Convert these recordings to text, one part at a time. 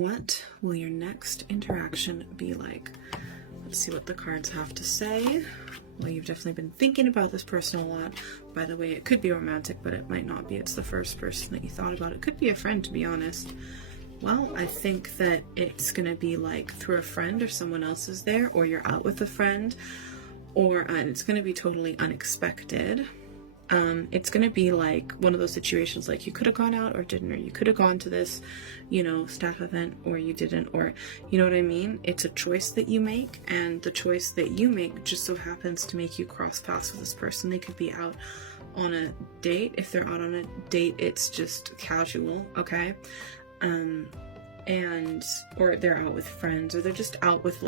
What will your next interaction be like? Let's see what the cards have to say. Well, you've definitely been thinking about this person a lot. By the way, it could be romantic, but it might not be. It's the first person that you thought about. It could be a friend, to be honest. Well, I think that it's going to be like through a friend or someone else is there, or you're out with a friend, or it's going to be totally unexpected. It's going to be like one of those situations like you could have gone out or didn't, or you could have gone to this, staff event or you didn't, or you know what I mean? It's a choice that you make, and the choice that you make just so happens to make you cross paths with this person. They could be out on a date. If they're out on a date, it's just casual, okay? Or they're out with friends, or they're just out with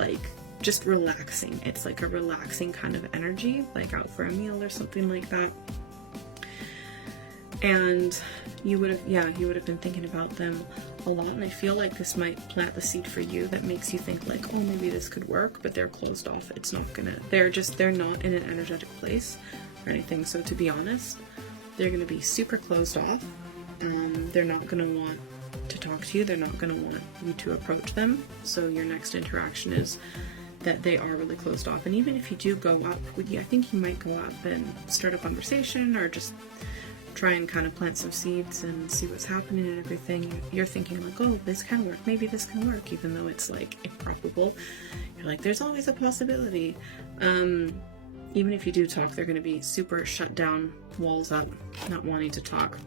just relaxing. It's like a relaxing kind of energy, like out for a meal or something like that. And you would have been thinking about them a lot, and I feel like this might plant the seed for you that makes you think like, oh, maybe this could work, but they're closed off. It's not gonna, they're not in an energetic place or anything. So to be honest, they're gonna be super closed off. They're not gonna want to talk to you. They're not gonna want you to approach them. So your next interaction is that they are really closed off. And even if you do go up, I think you might go up and start a conversation, or just try and kind of plant some seeds and see what's happening and everything. You're thinking like, oh, this can work, maybe this can work, even though it's like improbable. You're like, there's always a possibility. Even if you do talk, they're going to be super shut down, walls up, not wanting to talk.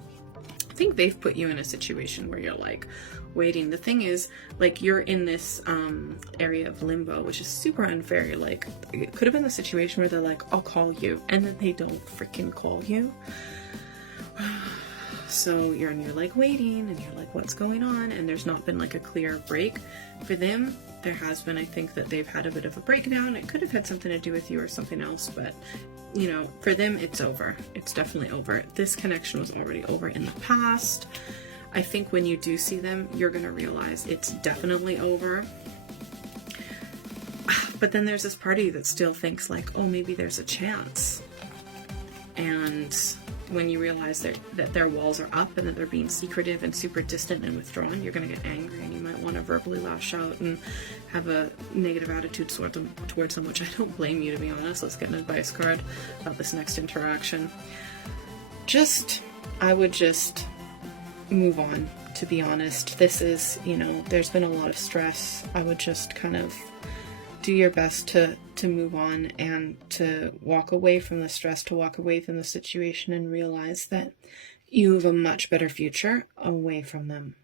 I think they've put you in a situation where you're like waiting. The thing is, like, you're in this area of limbo, which is super unfair. You're like, it could have been the situation where they're like, I'll call you, and then they don't freaking call you. So you're like waiting, and you're like, what's going on? And there's not been like a clear break. For them, there has been. I think that they've had a bit of a breakdown. It could have had something to do with you or something else, but for them, it's over. It's definitely over. This connection was already over in the past. I think when you do see them, you're going to realize it's definitely over. But then there's this part of you that still thinks like, oh, maybe there's a chance. And when you realize that their walls are up and that they're being secretive and super distant and withdrawn, you're going to get angry, and you might want to verbally lash out and have a negative attitude towards them, which I don't blame you, to be honest. Let's get an advice card about this next interaction. I would just move on, to be honest. This is, there's been a lot of stress. I would just kind of do your best to move on and to walk away from the stress, to walk away from the situation, and realize that you have a much better future away from them.